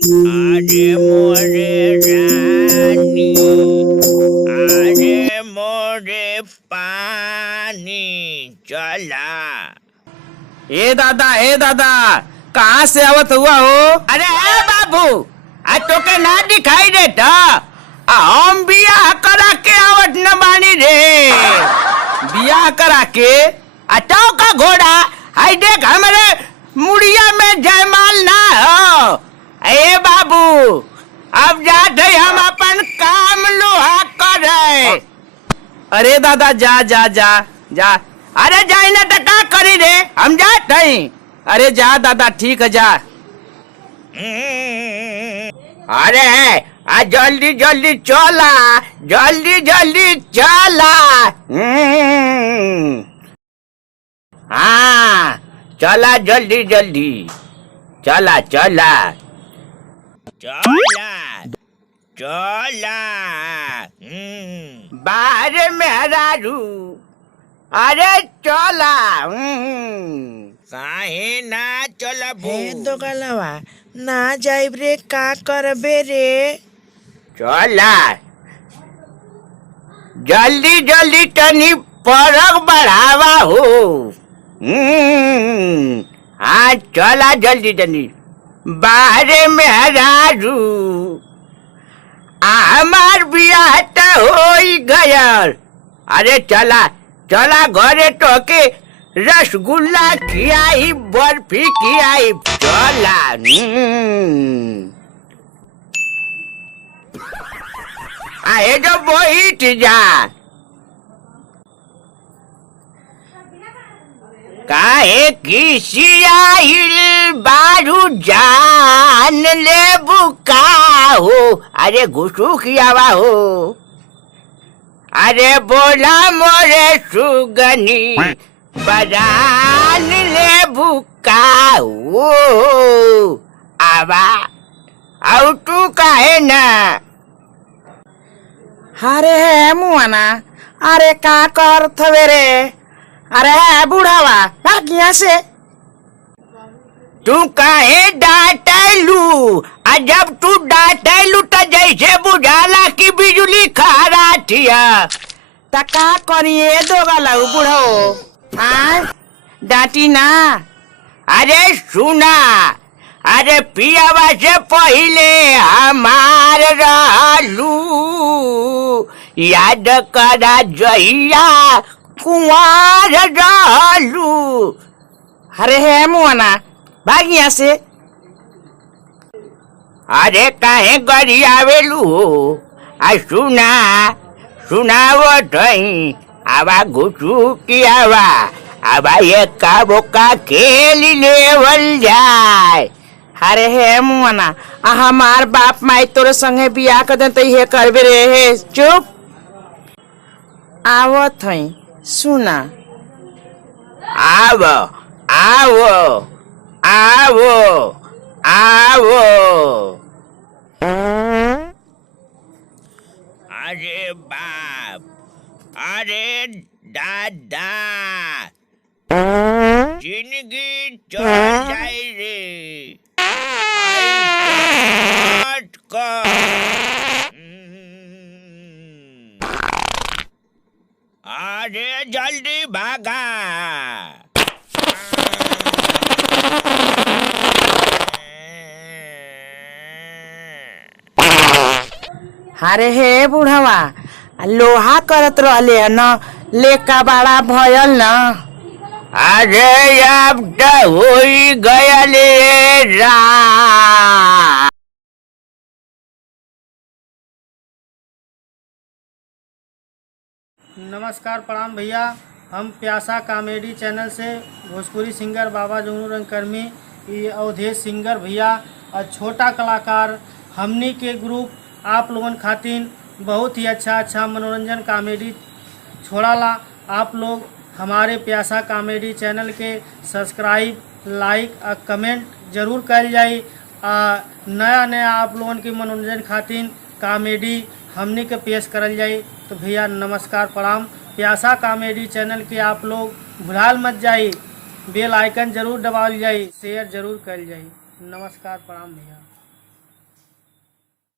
अरे मोरे रानी, अरे मोरे पानी चला। ए दादा कहाँ से आवत हुआ हो? अरे ए बाबू, आज तो के ना दिखाई देता। हम बियाह करा के आवत न बानी रे। बियाह करा के? अटाओ का घोड़ा, हाय देख हमारे मुड़िया में जयमाल ना हो। ए बाबू, अब जाते हम अपन काम लोहा करे। अरे दादा जा जा जा जा। अरे जाई ना तो का करी रे, हम जाते हैं। अरे जा दादा, ठीक है जा। अरे आ जल्दी जल्दी चला, जल्दी जल्दी चला। हाँ चला जल्दी जल्दी, चला चला चला चला। बाहर मेहरारू, अरे चला। काहे ना चलबू? हे तो गलवा ना जाइब रे, का करबे रे? चला जल्दी जल्दी, तनी परक बढ़ावा हो। हाँ चला जल्दी जल्दी। बाहरे में हरारू, हमार बियाह तो हो ही गया। अरे चला चला घरे तो के रसगुल्ला खियाई, बर्फी खियाई। चला। आए जो बैठ जा। काहे किसियाइल बारू, जान ले बुका हो। अरे घुसू खियावा हो। अरे बोला मोरे सुगनी, बजान ले बुका हो। आवा आउ तू काहे ना? अरे है मुआना, अरे का कर थवे रे? अरे है बुढ़ावा, भाग यहाँ से। तू काहे डांटलू? जब तू डांटलू तो जैसे बुझाला कि बिजली खा थिया। ता का करिए दो गलऊ बुढ़ो? हाँ डांटी ना। अरे सुना, अरे पियावा से पहले हमार रहलू, याद करा जहिया कुंवार रहलू। अरे है मुआना, भाग यहाँ से। अरे काहे गरियावेलू हो? सुना सुनावो थई, आवा घुसू की आवा। अब ये काबो का खेल लेवल जाए। अरे हे मुआना, हमार बाप माई तोरे संगे बियाह कर दे तो ये करबे रे। हे चुप। आवत हई सुना। आवो आवो आवो आवो। अरे बाप, अरे दादा, जिंदगी चल जाए रे। अरे जल्दी भागा। अरे हे बुढ़वा, लोहा करत रहले न, लेका बड़ा भयल न। अरे अब तो हो ही गया ले रा। नमस्कार प्रणाम भैया, हम प्यासा कॉमेडी चैनल से भोजपुरी सिंगर बाबा जुगनू रंगकर्मी, ये अवधेश सिंगर भैया और छोटा कलाकार हमनी के ग्रुप आप लोगन खातिन बहुत ही अच्छा मनोरंजन कॉमेडी छोड़ाला। आप लोग हमारे प्यासा कॉमेडी चैनल के सब्सक्राइब, लाइक और कमेंट जरूर कर जाए। नया आप लोगन के मनोरंजन खातिन कॉमेडी हमनी के पेश करल जाए। तो भैया नमस्कार प्रणाम। प्यासा कॉमेडी चैनल के आप लोग भुलाल मत जाइए, बेल आइकन जरूर दबाल जाए, शेयर जरूर कर जाए। नमस्कार प्रणाम भैया।